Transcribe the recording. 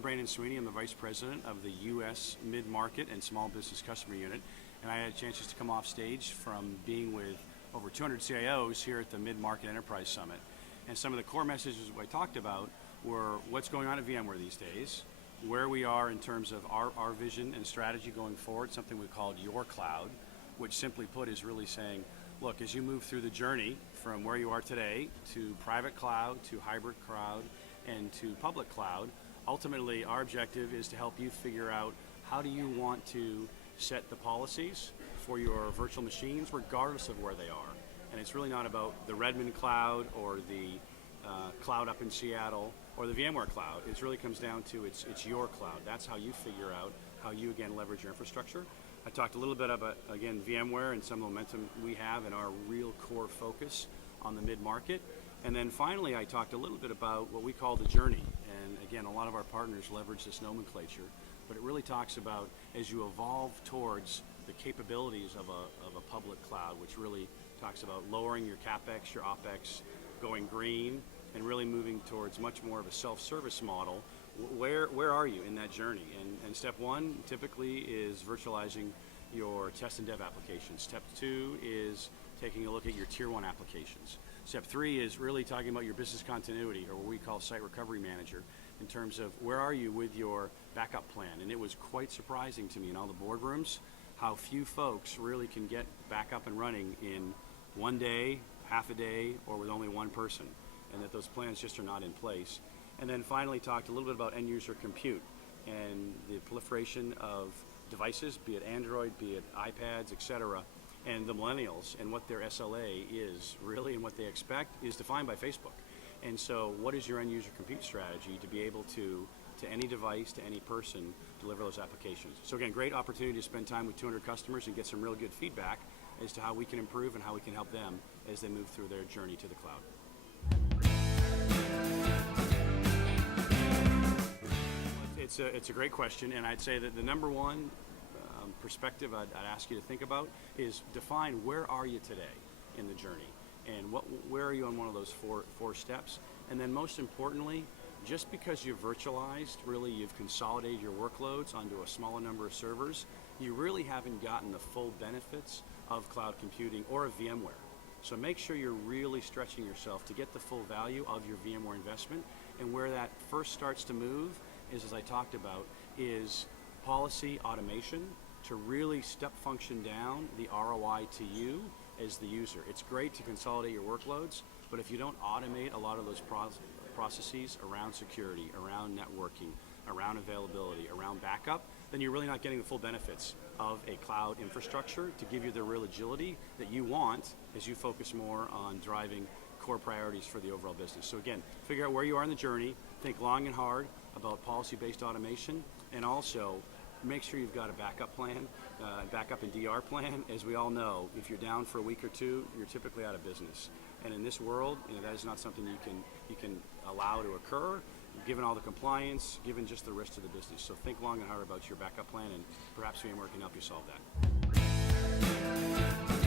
I'm Brandon Sweeney. I'm the Vice President of the U.S. Midmarket and Small Business Customer Unit. And I had a chance just to come off stage from being with over 200 CIOs here at the Midmarket Enterprise Summit. And some of the core messages I talked about were what's going on at VMware these days, where we are in terms of our vision and strategy going forward, something we called Your Cloud, which simply put is really saying, look, as you move through the journey from where you are today to private cloud, to hybrid cloud, and to public cloud, ultimately our objective is to help you figure out how do you want to set the policies for your virtual machines regardless of where they are. And it's really not about the Redmond cloud or the cloud up in Seattle or the VMware cloud. It really comes down to it's your cloud. That's how you figure out how you again leverage your infrastructure. I talked a little bit about, again, VMware and some momentum we have and our real core focus on the mid-market. And then finally, I talked a little bit about what we call the journey. And again, a lot of our partners leverage this nomenclature, but it really talks about as you evolve towards the capabilities of a public cloud, which really talks about lowering your CapEx, your OpEx, going green, and really moving towards much more of a self-service model. Where are you in that journey? And step one typically is virtualizing your test and dev applications. Step two is taking a look at your tier one applications. Step three is really talking about your business continuity, or what we call site recovery manager, in terms of where are you with your backup plan. And it was quite surprising to me in all the boardrooms how few folks really can get back up and running in one day, half a day, or with only one person, and that those plans just are not in place. And then finally talked a little bit about end user compute and the proliferation of devices, be it Android, be it iPads, etc. And the millennials and what their SLA is really and what they expect is defined by Facebook. And so what is your end user compute strategy to be able to any device, to any person, deliver those applications? So again, great opportunity to spend time with 200 customers and get some real good feedback as to how we can improve and how we can help them as they move through their journey to the cloud. It's a great question, and I'd say that the number one perspective I'd ask you to think about is define where are you today in the journey, and where are you on one of those four steps, and then most importantly, just because you've virtualized, really you've consolidated your workloads onto a smaller number of servers, you really haven't gotten the full benefits of cloud computing or of VMware. So make sure you're really stretching yourself to get the full value of your VMware investment, and where that first starts to move is, as I talked about, is policy automation to really step function down the ROI to you as the user. It's great to consolidate your workloads, but if you don't automate a lot of those processes around security, around networking, around availability, around backup, then you're really not getting the full benefits of a cloud infrastructure to give you the real agility that you want as you focus more on driving core priorities for the overall business. So again, figure out where you are in the journey, think long and hard about policy-based automation, and also make sure you've got a backup plan, backup and DR plan. As we all know, if you're down for a week or two, you're typically out of business. And in this world, that is not something you can allow to occur, given all the compliance, given just the risk to the business. So think long and hard about your backup plan, and perhaps VMware can help you solve that.